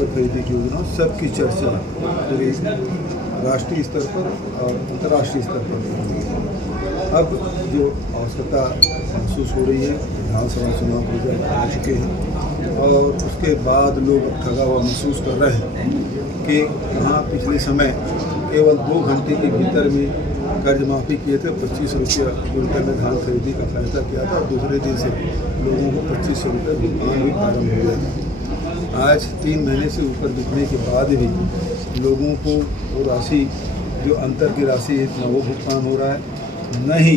गोबर खरीदी की योजना सबकी चर्चा पूरी राष्ट्रीय स्तर पर और अंतर्राष्ट्रीय स्तर पर होगी। अब जो आवश्यकता महसूस हो रही है, विधानसभा चुनाव के रिजल्ट आ चुके हैं और उसके बाद लोग अब ठगा हुआ महसूस कर रहे हैं कि यहाँ पिछले समय केवल 2 घंटे के भीतर में कर्ज माफ़ी किए थे, 25 रुपया क्विंटल में धान खरीदी का फैसला किया था और दूसरे दिन से लोगों को 2500 रुपये भुगतान भी प्रारंभ हो गया। आज 3 महीने से ऊपर बिकने के बाद भी लोगों को वो राशि जो अंतर की राशि है इतना वो भुगतान हो रहा है, न ही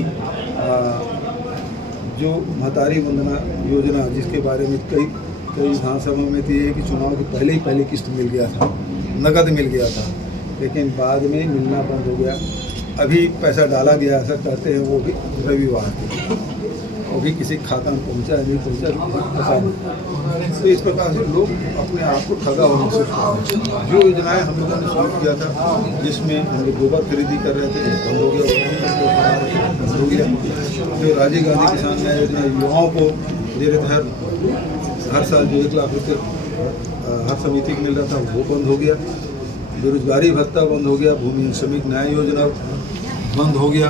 जो महतारी वंदना योजना जिसके बारे में कई विधानसभा में थी कि चुनाव के पहले ही किस्त मिल गया था, नकद मिल गया था, लेकिन बाद में मिलना बंद हो गया। अभी पैसा डाला गया ऐसा कहते हैं, वो भी रविवार को, वो भी किसी खाता में पहुंचा नहीं पहुंचा पता नहीं। तो इस प्रकार से लोग अपने आप को ठगा हुआ महसूस करते हैं। जो योजनाएं हम लोगों ने शुरू किया था जिसमें हम लोग गोबर खरीदी कर रहे थे, बंद हो गया, बंद हो गया। जो राजीव गांधी किसान न्याय योजना युवाओं को दे रहे थे, हर साल जो 1 लाख रुपये हर समिति को मिल रहा था वो बंद हो गया। बेरोजगारी भत्ता बंद हो गया, भूमि श्रमिक न्याय योजना बंद हो गया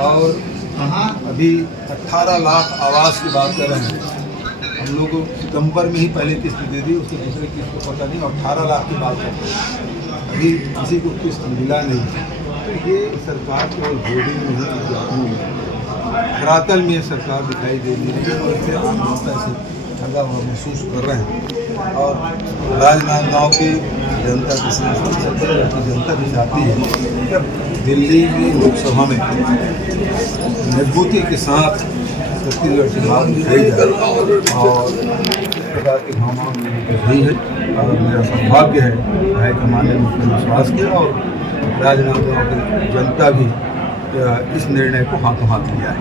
और अभी 18 लाख आवास की बात कर रहे हैं। हम लोग सितंबर में ही पहले किस्त दे दी, उसके दूसरे किस्त को पता नहीं, और 18 लाख की बात करते हैं, अभी किसी को किस्त मिला नहीं। तो ये सरकार केवल होर्डिंग में ही, विज्ञापनों में, धरातल में सरकार दिखाई दे रही है और इससे आम जनता से ठगा हुआ महसूस कर रहे हैं। और राजनांदगांव की जनता की जनता भी चाहती है कि दिल्ली की लोकसभा में मजबूती के साथ छत्तीसगढ़ चुनाव दिखाई जाए और प्रकार की भावनाओं में रही है। और मेरा सौभाग्य है हाईकमान ने मुझ पर विश्वास किया और राजनांदगांव की जनता भी इस निर्णय को हाथों हाथ लिया है।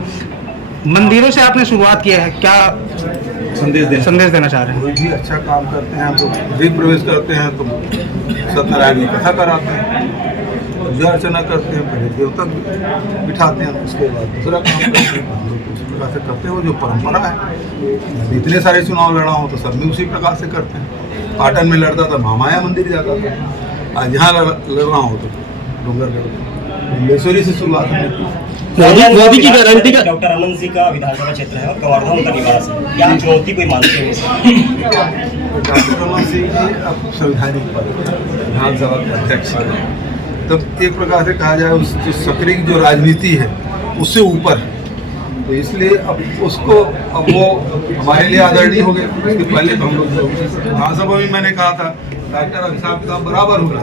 मंदिरों से आपने शुरुआत किया है, क्या संदेश देना चाह रहे हैं? कोई भी अच्छा काम करते हैं तो गृह प्रवेश करते हैं तो सत्यनारायण की कथा कराते हैं, पूजा अर्चना करते हैं, पहले देवता बिठाते हैं, उसके बाद दूसरा काम करते हैं। हम लोग उसी प्रकार से करते हो जो परंपरा है। इतने सारे चुनाव लड़ा हो तो सब में उसी प्रकार से करते हैं। पाटन में लड़ता था महामाया मंदिर जाता था, आज यहाँ लड़ रहा हो तो डूंगरगढ़ लेसोरी से शुरुआत हमने की। मोदी की गारंटी का डॉक्टर रमन सिंह का विधानसभा क्षेत्र है और कवर्धा उनका निवास है, क्या चुनौती कोई मानते हैं? डॉक्टर रमन सिंह जी अब संवैधानिक पद विधानसभा के अध्यक्ष हैं, तब एक प्रकार से कहा जाए उस जो सक्रिय जो राजनीति है उससे ऊपर, तो इसलिए अब उसको अब वो हमारे लिए आदरणीय हो गए। उसके पहले तो हम लोग विधानसभा में मैंने कहा था डॉक्टर अब हिसाब किताब बराबर हो गया,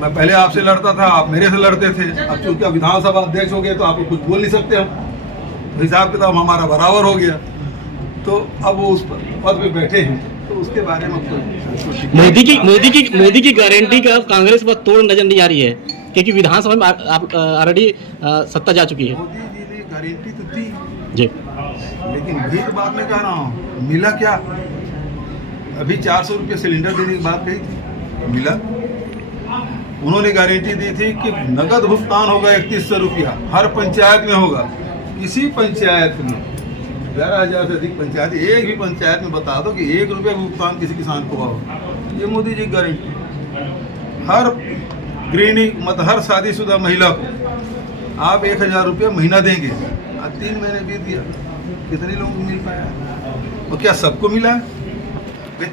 मैं पहले आपसे लड़ता था, आप मेरे से लड़ते थे, अब चूंकि अब विधानसभा अध्यक्ष हो गए तो आपको कुछ बोल नहीं सकते हम, तो हिसाब किताब हमारा बराबर हो गया। तो अब वो उस पद पे बैठे हैं तो उसके बारे में मोदी की गारंटी का कांग्रेस पर तोड़ नजर नहीं आ रही है, क्योंकि विधानसभा में आप ऑलरेडी सत्ता जा चुकी है। मोदी जी ने गारंटी तो दी जी, लेकिन भीड़ बाद में कह रहा हूँ मिला क्या? अभी 400 रुपये सिलेंडर देने की बात कही थी, मिला? उन्होंने गारंटी दी थी कि नगद भुगतान होगा 3100 रुपया, हर पंचायत में होगा। इसी पंचायत में 11,000 से अधिक पंचायत, एक भी पंचायत में बता दो कि 1 रुपये का भुगतान किसी किसान को हुआ। ये मोदी जी की गारंटी। हर गृहिणी मतलब हर शादीशुदा महिला को आप 1,000 रुपया महीना देंगे। आज 3 महीने बीत गया, कितने लोगों को मिल पाया? और क्या सबको मिला है?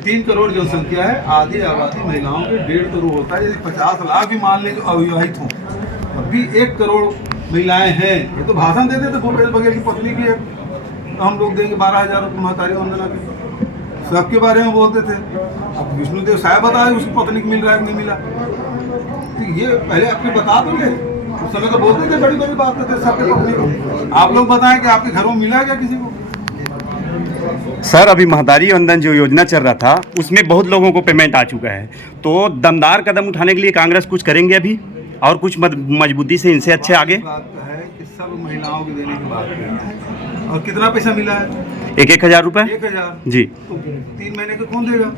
3 करोड़ जनसंख्या है, आधी आबादी महिलाओं के 1.5 करोड़ होता है। यदि 50 लाख भी मान लें जो अविवाहित हों, अभी 1 करोड़ महिलाएं हैं। ये तो भाषण देते थे भूपेश बघेल की पत्नी की, तो हम लोग देंगे 12,000 रुपये महतारी वंदना के, सबके बारे में बोलते थे। अब विष्णुदेव साहब बताए उसकी पत्नी को मिल रहा है नहीं मिला, तो ये पहले आपने बता दो। उस समय तो बोलते थे बड़ी बड़ी बात थे सबके पत्नी को। आप लोग बताएं कि आपके घरों में मिला क्या किसी को? सर अभी महतारी वंदन जो योजना चल रहा था उसमें बहुत लोगों को पेमेंट आ चुका है, तो दमदार कदम उठाने के लिए कांग्रेस कुछ करेंगे अभी और कुछ मजबूती से इनसे अच्छे आगे? बात है कि सब महिलाओं को देने की बात है। और कितना पैसा मिला है? 1,000 रुपये 1,000 जी। तो 3 महीने का कौन देगा?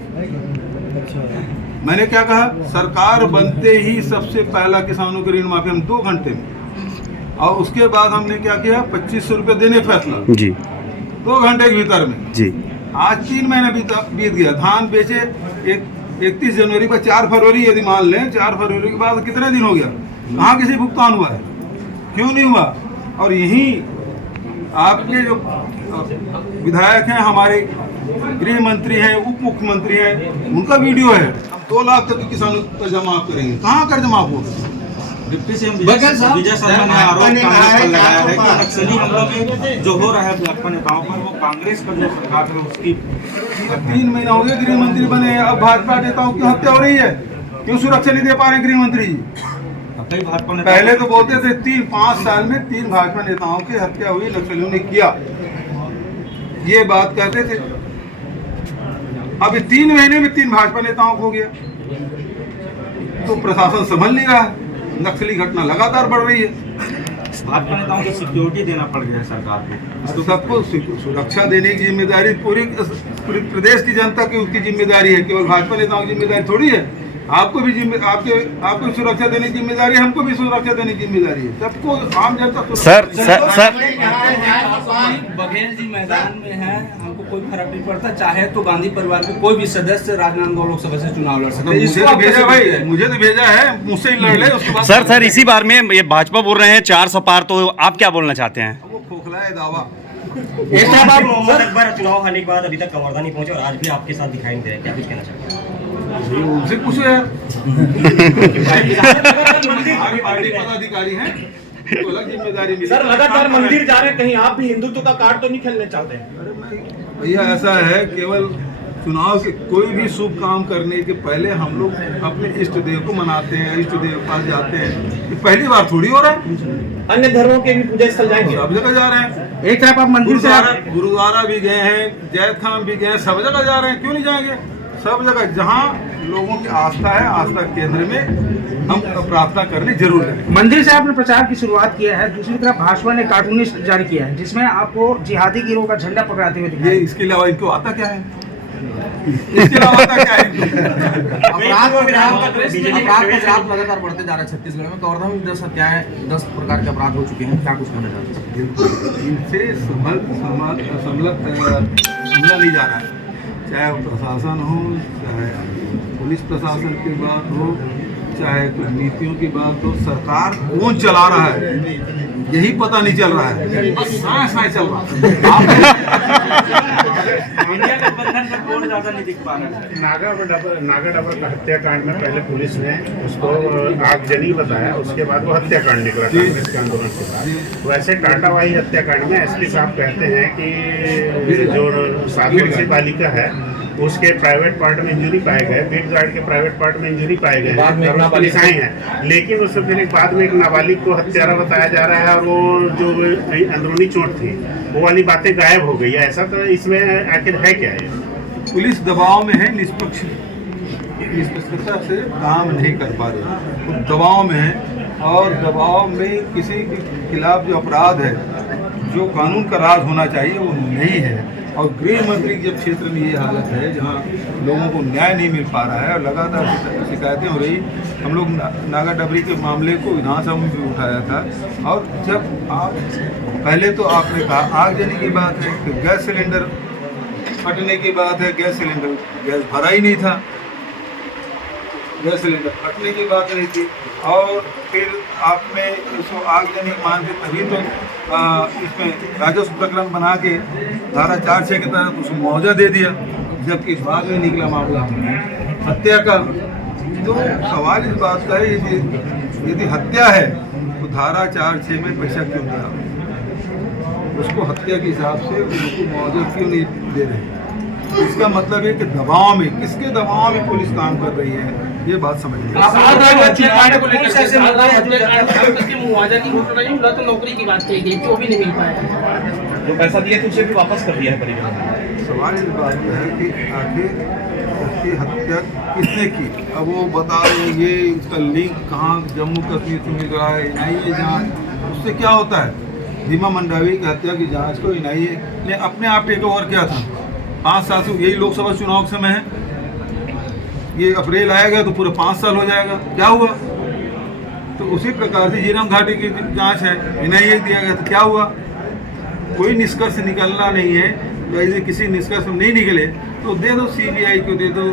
मैंने क्या कहा, सरकार बनते ही सबसे पहला किसानों की ऋण माफी हम 2 घंटे में, और उसके बाद हमने क्या किया 2500 रुपये देने फैसला जी 2 घंटे के भीतर में जी। आज 3 महीने बीत गया। धान बेचे, एक 31 जनवरी पर 4 फरवरी यदि मान लें, 4 फरवरी के बाद कितने दिन हो गया, कहाँ किसी भुगतान हुआ है, क्यों नहीं हुआ? और यहीं आपके जो विधायक हैं, हमारे गृह मंत्री हैं, उप मुख्यमंत्री हैं, उनका वीडियो है, हम 2 लाख तक के किसानों का कर्जा माफ करेंगे। कहाँ कर्ज माफ होगा? डिप्टी सीएम विजय शर्मा ने आरोप कांग्रेस पर लगाया है कि नक्सली हमलों में जो हो रहा है भाजपा नेताओं पर, वो कांग्रेस का जो सरकार है उसकी 3 महीना हो गया गृह मंत्री बने, अब भाजपा नेताओं की हत्या हो रही है, क्यों सुरक्षा नहीं दे पा रहे गृह मंत्री जी? कई भाजपा नेता पहले तो बोलते थे 3-5 साल में 3 भाजपा नेताओं की हत्या हुई, नक्सलियों ने किया, ये बात कहते थे। अभी 3 महीने में 3 भाजपा नेताओं को हो गया, तो प्रशासन संभल नहीं रहा है, नक्सली घटना लगातार बढ़ रही है। भाजपा नेताओं को सिक्योरिटी देना पड़ गया है सरकार को, तो सबको सुरक्षा देने की जिम्मेदारी पूरी प्रदेश की जनता की उसकी जिम्मेदारी है, केवल भाजपा नेताओं की जिम्मेदारी थोड़ी है। आपको भी आपको सुरक्षा देने की जिम्मेदारी है, हमको भी सुरक्षा देने की जिम्मेदारी है, सबको आम जनता। सर बघेल जी मैदान में है, हमको कोई फर्क नहीं पड़ता, चाहे तो गांधी परिवार के कोई भी सदस्य राजनांदगांव लोकसभा से चुनाव लड़ सकते हैं। मुझे तो भेजा भाई, मुझे तो भेजा है, मुझसे ही लड़ ले उसके बाद। सर इसी बार में ये भाजपा बोल रहे हैं 400 पार, तो आप क्या बोलना चाहते हैं? वो खोखला है दावा। मोहम्मद अकबर चुनाव हारने के बाद अभी तक कवर्धा नहीं पहुंचे और आज भी आपके साथ दिखाई नहीं दे रहे, क्या कुछ कहना चाहते हैं? उनसे पूछो यार, हमारी पार्टी पदाधिकारी हैं, तो अलग जिम्मेदारी मिली। सर लगातार मंदिर जा रहे हैं, कहीं आप भी हिंदुत्व का कार्ड तो नहीं खेलने चाहते हैं? अरे भैया ऐसा है, केवल चुनाव के कोई भी शुभ काम करने के पहले हम लोग अपने इष्ट देव को मनाते हैं, इष्ट देव के पास जाते हैं, ये पहली बार थोड़ी हो रहा है। अन्य धर्मों के भी पूजा स्थल जाएंगे, सब जगह जा रहे हैं। एक तरफ आप मंदिर से गुरुद्वारा भी गए हैं, जैत खान भी गए हैं, सब जगह जा रहे हैं, क्यों नहीं जाएंगे? सब जगह जहाँ लोगों की आस्था है, आस्था केंद्र में हम प्रार्थना करने जरूर जाएंगे। मंदिर से आपने प्रचार की शुरुआत किया है, दूसरी तरफ भाजपा ने कार्टूनिस्ट जारी किया है जिसमें आपको जिहादी गिरोह का झंडा पकड़ाते हुए दिखाया। ये इसके अलावा इनको आता क्या है? इसके अलावा आता क्या है? अपराध का ग्राफ लगातार बढ़ते जा रहा है छत्तीसगढ़ में। कवर्धा में 10 हत्याएं, 10 प्रकार के अपराध हो चुके हैं, क्या कुछ कहना चाहते हैं? इनसे संभला नहीं जा रहा है, चाहे वो प्रशासन हो, चाहे पुलिस प्रशासन की बात हो, चाहे कुछ नीतियों की बात हो, सरकार कौन चला रहा है यही पता नहीं चल रहा है, बस साए चल रहा नागा डबर का हत्याकांड में पहले पुलिस ने उसको आगजनी बताया, उसके बाद वो हत्याकांड निकला कांग्रेस के आंदोलन के बाद। वैसे टाटावाही हत्याकांड में एसपी साहब कहते हैं कि जो 7 वर्षीय बालिका है उसके प्राइवेट पार्ट में इंजरी पाए गए, बीट गार्ड के प्राइवेट पार्ट में इंजरी पाए गए हैं, हैं, लेकिन उससे फिर बाद में एक नाबालिग को हत्यारा बताया जा रहा है और वो जो अंदरूनी चोट थी वो वाली बातें गायब हो गई है। ऐसा तो इसमें आखिर है क्या है? पुलिस दबाव में है, निष्पक्षता से काम नहीं कर पा रही, दबाव में है, और दबाव में किसी के खिलाफ जो अपराध है, जो कानून का राज होना चाहिए वो नहीं है। और गृह मंत्री के जब क्षेत्र में ये हालत है जहाँ लोगों को न्याय नहीं मिल पा रहा है और लगातार शिकायतें हो रही, हम लोग नागा डबरी के मामले को विधानसभा में भी उठाया था, और जब आप पहले तो आपने कहा आगजनी की बात है, फिर गैस सिलेंडर फटने की बात है, गैस भरा ही नहीं था, गैस सिलेंडर फटने की बात नहीं थी, और फिर आपने इसको आगजनी मान के तभी तो इसमें राजस्व प्रकरण बना के धारा 4(6) के तहत उसको मुआवजा दे दिया, जबकि बाद में निकला मामला हत्या का। तो सवाल इस बात का है, यदि हत्या है तो धारा 4(6) में पैसा क्यों दिया, उसको हत्या के हिसाब से उनको मुआवजा क्यों नहीं दे रहे? इसका मतलब है कि दबाव में, किसके दबाव में पुलिस काम कर रही है, ये बात समझ लीजिए। मुआवजा की घोषणा नहीं हुआ तो नौकरी की बात कही गई, वो भी नहीं मिल पाया, जो पैसा दिए थे उसे भी वापस कर दिया है परिवार ने। सवाल इस बात का है कि आखिर उसकी हत्या किसने की? अब वो बता रहे ये उसका लिंक कहाँ जम्मू कश्मीर से मिल रहा है, NIA जाँच, उससे क्या होता है? भीमा मंडावी की हत्या की जाँच को NIA ने अपने आप टेक ओवर किया था 5 साल से, यही लोकसभा चुनाव के समय है, ये अप्रैल आएगा तो पूरा 5 साल हो जाएगा, क्या हुआ? तो उसी प्रकार से झीरम घाटी की जांच है, NIA दिया गया, तो क्या हुआ? कोई निष्कर्ष निकलना नहीं है, तो ऐसे किसी निष्कर्ष में नहीं निकले तो दे दो CBI को, दे दो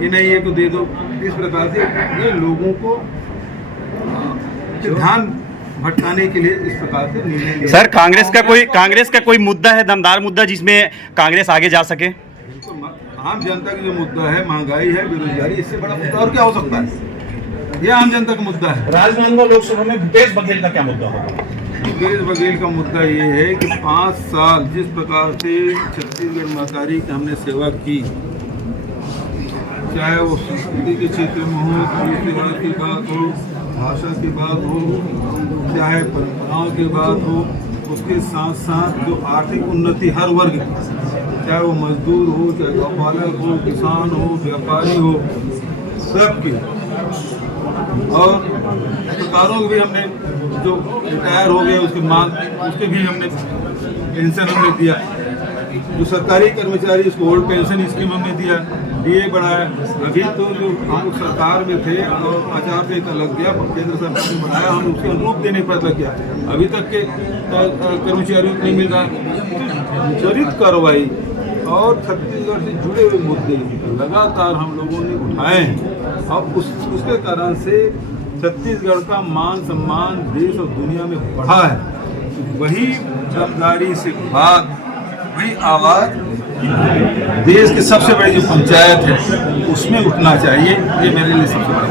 कि नहीं ये को दे दो। इस प्रकार से ये लोगों को ध्यान भटकाने के लिए इस प्रकार से निर्णय लिया। सर कांग्रेस का कोई मुद्दा है, दमदार मुद्दा, जिसमें कांग्रेस आगे जा सके? आम जनता का जो मुद्दा है, महंगाई है, बेरोजगारी, इससे बड़ा मुद्दा और क्या हो सकता है? ये आम जनता का मुद्दा है। राजनांदगांव लोकसभा में भूपेश बघेल का क्या मुद्दा होगा? भूपेश बघेल का मुद्दा ये है कि 5 साल जिस प्रकार से छत्तीसगढ़ महतारी की हमने सेवा की, चाहे वो संस्कृति के क्षेत्र में हो, त्योहार की बात हो, भाषा की बात हो, चाहे परंपराओं की बात हो, उसके साथ साथ जो आर्थिक उन्नति हर वर्ग की, चाहे वो मजदूर हो, चाहे गौपालक हो, किसान हो, व्यापारी हो, सबकी, और सरकारों को भी हमने जो रिटायर हो गए उसके भी हमने पेंशन हमने दिया। जो सरकारी कर्मचारी उसको ओल्ड पेंशन स्कीम हमने दिया, डीए बढ़ाया। अभी तो जो हम लोग सरकार में थे और आचार संहिता लग गया, केंद्र सरकार ने बढ़ाया, हम उसके अनुरूप देने पर लग गया। अभी तक के कर्मचारियों को नहीं मिल रहा। त्वरित कार्रवाई और छत्तीसगढ़ से जुड़े हुए मुद्दे लगातार हम लोगों ने उठाए हैं और उसके कारण से छत्तीसगढ़ का मान सम्मान देश और दुनिया में बढ़ा है। वही दमदारी से बात, वही आवाज़ देश के सबसे बड़ी जो पंचायत है उसमें उठना चाहिए। ये मेरे लिए सबसे बड़ा